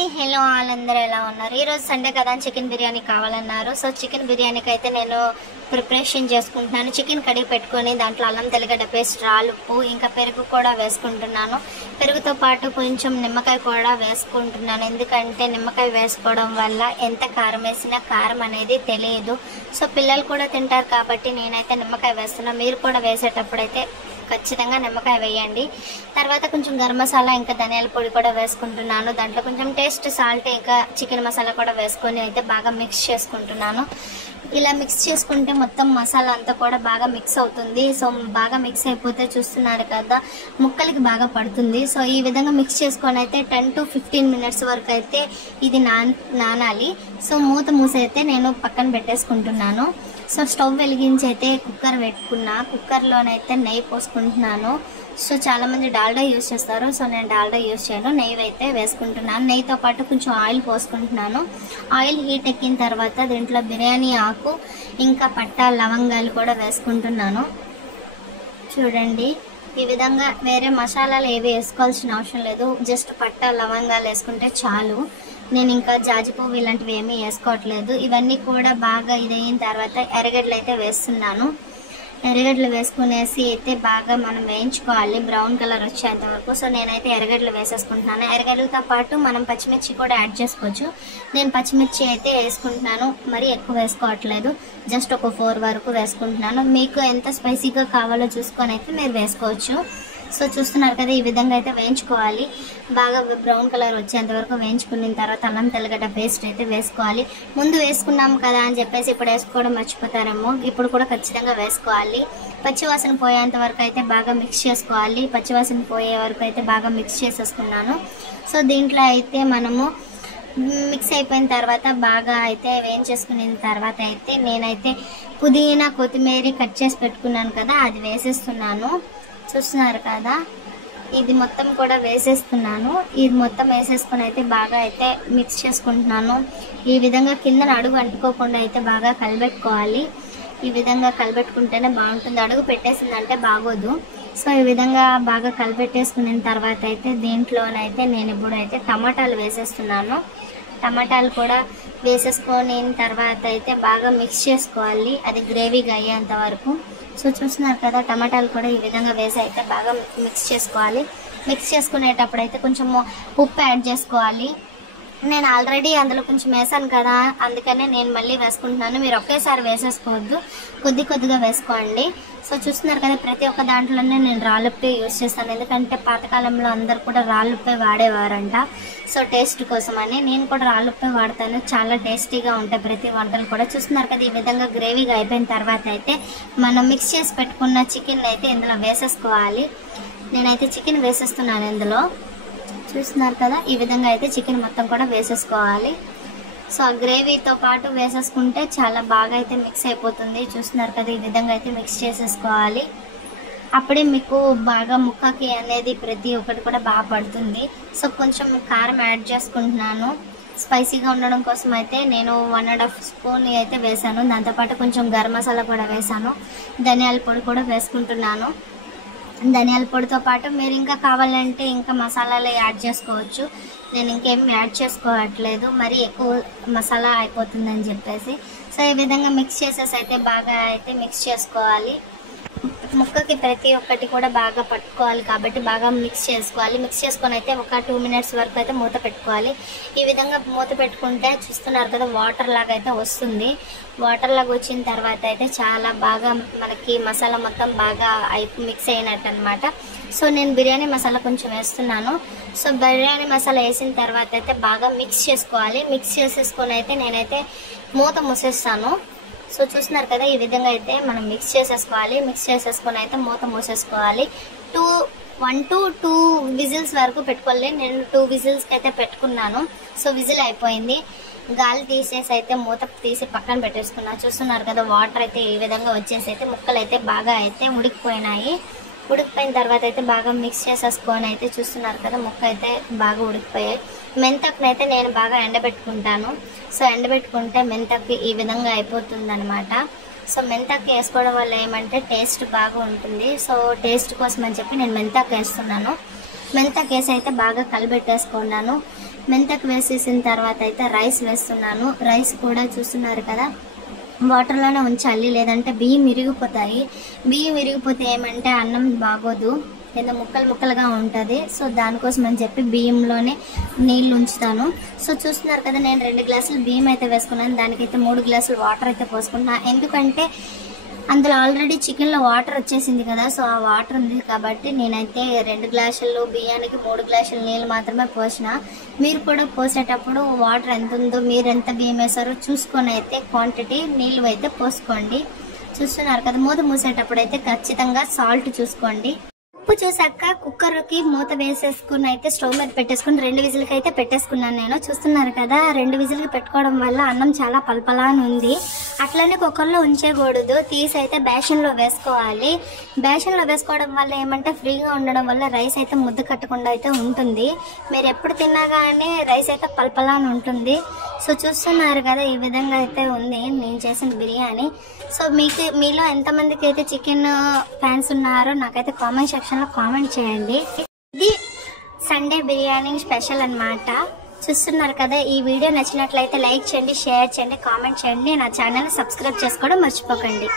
Hello వాళ్ళందరూ ఎలా ఉన్నారు? ఈరోజు సండే కదా, చికెన్ బిర్యానీ కావాలన్నారు. సో చికెన్ బిర్యానీకి అయితే నేను ప్రిపరేషన్ చేసుకుంటున్నాను. చికెన్ కడిగి పెట్టుకొని దాంట్లో అల్లం తెల్లగడ్డ పేస్ట్, రాలుప్పు, ఇంకా పెరుగు కూడా వేసుకుంటున్నాను. పెరుగుతో పాటు కొంచెం నిమ్మకాయ కూడా వేసుకుంటున్నాను. ఎందుకంటే నిమ్మకాయ వేసుకోవడం వల్ల ఎంత కారం వేసినా కారం అనేది తెలియదు. సో పిల్లలు కూడా తింటారు కాబట్టి నేనైతే నిమ్మకాయ వేస్తున్నాను. మీరు కూడా వేసేటప్పుడైతే ఖచ్చితంగా నిమ్మకాయ వేయండి. తర్వాత కొంచెం గరం మసాలా ఇంకా ధనియాల పొడి కూడా వేసుకుంటున్నాను. దాంట్లో కొంచెం టేస్ట్ సాల్ట్ ఇంకా చికెన్ మసాలా కూడా వేసుకొని అయితే బాగా మిక్స్ చేసుకుంటున్నాను. ఇలా మిక్స్ చేసుకుంటే మొత్తం మసాలా అంతా కూడా బాగా మిక్స్ అవుతుంది. సో బాగా మిక్స్ అయిపోతే చూస్తున్నారు కదా, ముక్కలకి బాగా పడుతుంది. సో ఈ విధంగా మిక్స్ చేసుకొని అయితే 10 to 15 minutes వరకు అయితే ఇది నానాలి. సో మూసి అయితే నేను పక్కన పెట్టేసుకుంటున్నాను. సో స్టవ్ వెలిగించి అయితే కుక్కర్ పెట్టుకున్నా. కుక్కర్లోనైతే నెయ్యి పోసుకుంటున్నాను. సో చాలామంది డాల్డా యూజ్ చేస్తారు. సో నేను డాల్డా యూజ్ చేయను, నెయ్యి అయితే వేసుకుంటున్నాను. నెయ్యితో పాటు కొంచెం ఆయిల్ పోసుకుంటున్నాను. ఆయిల్ హీట్ ఎక్కిన తర్వాత దీంట్లో బిర్యానీ ఆకు ఇంకా పట్టా లవంగాలు కూడా వేసుకుంటున్నాను. చూడండి, ఈ విధంగా వేరే మసాలాలు ఏవి వేసుకోవాల్సిన అవసరం లేదు. జస్ట్ పట్టా లవంగాలు వేసుకుంటే చాలు. నేను ఇంకా జాజి పువ్వు ఇలాంటివి ఏమీ వేసుకోవట్లేదు. ఇవన్నీ కూడా బాగా ఇదైన తర్వాత ఎర్రగడ్డలు అయితే వేస్తున్నాను. ఎర్రగడ్డలు వేసుకునేసి అయితే బాగా మనం వేయించుకోవాలి, బ్రౌన్ కలర్ వచ్చేంత వరకు. సో నేనైతే ఎర్రగడ్డలు వేసేసుకుంటున్నాను. ఎర్రగడ్డలతో పాటు మనం పచ్చిమిర్చి కూడా యాడ్ చేసుకోవచ్చు. నేను పచ్చిమిర్చి అయితే వేసుకుంటున్నాను, మరి ఎక్కువ వేసుకోవట్లేదు. జస్ట్ ఒక 4 వరకు వేసుకుంటున్నాను. మీకు ఎంత స్పైసీగా కావాలో చూసుకొని అయితే మీరు వేసుకోవచ్చు. సో చూస్తున్నారు కదా, ఈ విధంగా అయితే వేయించుకోవాలి. బాగా బ్రౌన్ కలర్ వచ్చేంత వరకు వేయించుకున్న తర్వాత అల్లం తెల్లగడ్డ పేస్ట్ అయితే వేసుకోవాలి. ముందు వేసుకున్నాం కదా అని చెప్పేసి ఇప్పుడు వేసుకోవడం మర్చిపోతారేమో, ఇప్పుడు కూడా ఖచ్చితంగా వేసుకోవాలి. పచ్చివాసన పోయేంత వరకు అయితే బాగా మిక్స్ చేసుకోవాలి. పచ్చివాసన పోయే వరకు అయితే బాగా మిక్స్ చేసేసుకున్నాను. సో దీంట్లో అయితే మనము మిక్స్ అయిపోయిన తర్వాత బాగా అయితే వేయించేసుకున్న తర్వాత అయితే నేనైతే పుదీనా కొత్తిమీర కట్ చేసి పెట్టుకున్నాను కదా, అది వేసేస్తున్నాను. చూస్తున్నారు కదా, ఇది మొత్తం కూడా వేసేస్తున్నాను. ఇది మొత్తం వేసేసుకొని అయితే బాగా అయితే మిక్స్ చేసుకుంటున్నాను. ఈ విధంగా కింద అడుగు అంటుకోకుండా అయితే బాగా కలిపెట్టుకోవాలి. ఈ విధంగా కలిపెట్టుకుంటేనే బాగుంటుంది, అడుగు పెట్టేసిందంటే బాగోదు. సో ఈ విధంగా బాగా కలిపెట్టేసుకున్న తర్వాత అయితే దీంట్లోనైతే నేను ఇప్పుడైతే టమాటాలు వేసేస్తున్నాను. టమాటాలు కూడా వేసేసుకొని తర్వాత అయితే బాగా మిక్స్ చేసుకోవాలి, అది గ్రేవీగా అయ్యేంత వరకు. సో చూస్తున్నారు కదా, టమాటాలు కూడా ఈ విధంగా వేసి అయితే బాగా మిక్స్ చేసుకోవాలి. మిక్స్ చేసుకునేటప్పుడు అయితే కొంచెం ఉప్పు యాడ్ చేసుకోవాలి. నేను ఆల్రెడీ అందులో కొంచెం వేసాను కదా, అందుకనే నేను మళ్ళీ వేసుకుంటున్నాను. మీరు ఒకేసారి వేసేసుకోవద్దు, కొద్దిగా వేసుకోండి. సో చూస్తున్నారు కదా, ప్రతి ఒక్క దాంట్లోనే నేను రాళ్ళుప్పే యూజ్ చేస్తాను. ఎందుకంటే పాతకాలంలో అందరు కూడా రాళ్ళుప్పే వాడేవారంట. సో టేస్ట్ కోసమని నేను కూడా రాళ్ళుప్పే వాడతాను. చాలా టేస్టీగా ఉంటాయి ప్రతి వంటలు కూడా. చూస్తున్నారు కదా, ఈ విధంగా గ్రేవీగా అయిపోయిన తర్వాత అయితే మనం మిక్స్ చేసి పెట్టుకున్న చికెన్ అయితే ఇందులో వేసేసుకోవాలి. నేనైతే చికెన్ వేసేస్తున్నాను ఇందులో. చూస్తున్నారు కదా, ఈ విధంగా అయితే చికెన్ మొత్తం కూడా వేసేసుకోవాలి. సో ఆ గ్రేవీతో పాటు వేసేసుకుంటే చాలా బాగా అయితే మిక్స్ అయిపోతుంది. చూస్తున్నారు కదా, ఈ విధంగా అయితే మిక్స్ చేసేసుకోవాలి. అప్పుడే మీకు బాగా ముక్కకి అనేది ప్రతి ఒక్కటి కూడా బాగా పడుతుంది. సో కొంచెం కారం యాడ్ చేసుకుంటున్నాను. స్పైసీగా ఉండడం కోసం అయితే నేను 1.5 స్పూన్ అయితే వేసాను. దాంతోపాటు కొంచెం గరం మసాలా కూడా వేసాను. ధనియాల పొడి కూడా వేసుకుంటున్నాను. ధనియాల పొడితో పాటు మీరు ఇంకా కావాలంటే ఇంకా మసాలాలు యాడ్ చేసుకోవచ్చు. నేను ఇంకేం యాడ్ చేసుకోవట్లేదు, మరి ఎక్కువ మసాలా అయిపోతుందని చెప్పేసి. సో ఈ విధంగా మిక్స్ చేసేసి అయితే బాగా అయితే మిక్స్ చేసుకోవాలి. ముక్కకి ప్రతి ఒక్కటి కూడా బాగా పట్టుకోవాలి కాబట్టి బాగా మిక్స్ చేసుకోవాలి. మిక్స్ చేసుకొని అయితే ఒక 2 minutes వరకు అయితే మూత పెట్టుకోవాలి. ఈ విధంగా మూత పెట్టుకుంటే చూస్తున్నారు కదా, వాటర్ లాగా అయితే వస్తుంది. వాటర్ లాగా వచ్చిన తర్వాత అయితే చాలా బాగా మనకి మసాలా మొత్తం బాగా మిక్స్ అయినట్టు అనమాట. సో నేను బిర్యానీ మసాలా కొంచెం వేస్తున్నాను. సో బిర్యానీ మసాలా వేసిన తర్వాత అయితే బాగా మిక్స్ చేసుకోవాలి. మిక్స్ చేసేసుకొని అయితే నేనైతే మూత మూసేస్తాను. సో చూస్తున్నారు కదా, ఈ విధంగా అయితే మనం మిక్స్ చేసేసుకోవాలి. మిక్స్ చేసేసుకొని అయితే మూత మూసేసుకోవాలి. 1 to 2 విజిల్స్ వరకు పెట్టుకోవాలి. నేను 2 విజిల్స్కి అయితే పెట్టుకున్నాను. సో విజిల్ అయిపోయింది. గాలి తీసేసి అయితే మూత తీసి పక్కన పెట్టేసుకున్నాను. చూస్తున్నారు కదా, వాటర్ అయితే ఈ విధంగా వచ్చేసి అయితే ముక్కలు అయితే బాగా అయితే ఉడికిపోయినాయి. ఉడికిపోయిన తర్వాత అయితే బాగా మిక్స్ చేసేసుకొని అయితే చూస్తున్నారు కదా, ముక్క అయితే బాగా ఉడికిపోయాయి. మెంతాకుని అయితే నేను బాగా ఎండబెట్టుకుంటాను. సో ఎండబెట్టుకుంటే మెంతాకు ఈ విధంగా అయిపోతుంది అనమాట. సో మెంతాకు వేసుకోవడం వల్ల ఏమంటే టేస్ట్ బాగా ఉంటుంది. సో టేస్ట్ కోసం అని చెప్పి నేను మెంతాకు వేస్తున్నాను. మెంతాకు వేసి అయితే బాగా కలిపెట్టేసుకున్నాను. మెంతకు వేసేసిన తర్వాత అయితే రైస్ వేస్తున్నాను. రైస్ కూడా చూస్తున్నారు కదా, వాటర్లోనే ఉంచాలి, లేదంటే బియ్యం విరిగిపోతాయి. బియ్యం విరిగిపోతే ఏమంటే అన్నం బాగోదు, ఏదో ముక్కలు ముక్కలుగా ఉంటుంది. సో దానికోసం అని చెప్పి బియ్యంలోనే నీళ్ళు ఉంచుతాను. సో చూస్తున్నారు కదా, నేను 2 గ్లాసులు బియ్యం అయితే వేసుకున్నాను, దానికైతే 3 గ్లాసులు వాటర్ అయితే పోసుకున్నాను. ఎందుకంటే అందులో ఆల్రెడీ చికెన్లో వాటర్ వచ్చేసింది కదా, సో ఆ వాటర్ ఉంది కాబట్టి నేనైతే 2 గ్లాసులు బియ్యానికి 3 గ్లాసులు నీళ్ళు మాత్రమే పోసిన. మీరు కూడా పోసేటప్పుడు వాటర్ ఎంత ఉందో, మీరు ఎంత బియ్యం వేసారో చూసుకొని అయితే క్వాంటిటీ నీళ్ళు అయితే పోసుకోండి. చూస్తున్నారు కదా, మూత మూసేటప్పుడు అయితే ఖచ్చితంగా సాల్ట్ చూసుకోండి. ఉప్పు చూసాక కుక్కర్కి మూత వేసేసుకుని అయితే స్టవ్ మీద పెట్టేసుకుని 2 విజిల్కి అయితే పెట్టేసుకున్నాను నేను. చూస్తున్నారు కదా, 2 విజిల్కి పెట్టుకోవడం వల్ల అన్నం చాలా పలపలాని ఉంది. అట్లనే కుక్కర్లో ఉంచేయకూడదు, తీసి అయితే బేషన్లో వేసుకోవాలి. బేషన్లో వేసుకోవడం వల్ల ఏమంటే ఫ్రీగా ఉండడం వల్ల రైస్ అయితే ముద్ద కట్టకుండా అయితే ఉంటుంది. మీరు ఎప్పుడు తిన్నా కానీ రైస్ అయితే పలపలాని ఉంటుంది. సో చూస్తున్నారు కదా, ఈ విధంగా అయితే ఉంది నేను చేసిన బిర్యానీ. సో మీలో ఎంతమందికి అయితే చికెన్ ఫ్యాన్స్ ఉన్నారో నాకైతే కామెంట్ సెక్షన్లో కామెంట్ చేయండి. ఇది సండే బిర్యానీ స్పెషల్ అన్నమాట. చూస్తున్నారు కదా, ఈ వీడియో నచ్చినట్లయితే లైక్ చేయండి, షేర్ చేయండి, కామెంట్ చేయండి. నా ఛానల్ని సబ్స్క్రైబ్ చేసుకోవడం మర్చిపోకండి.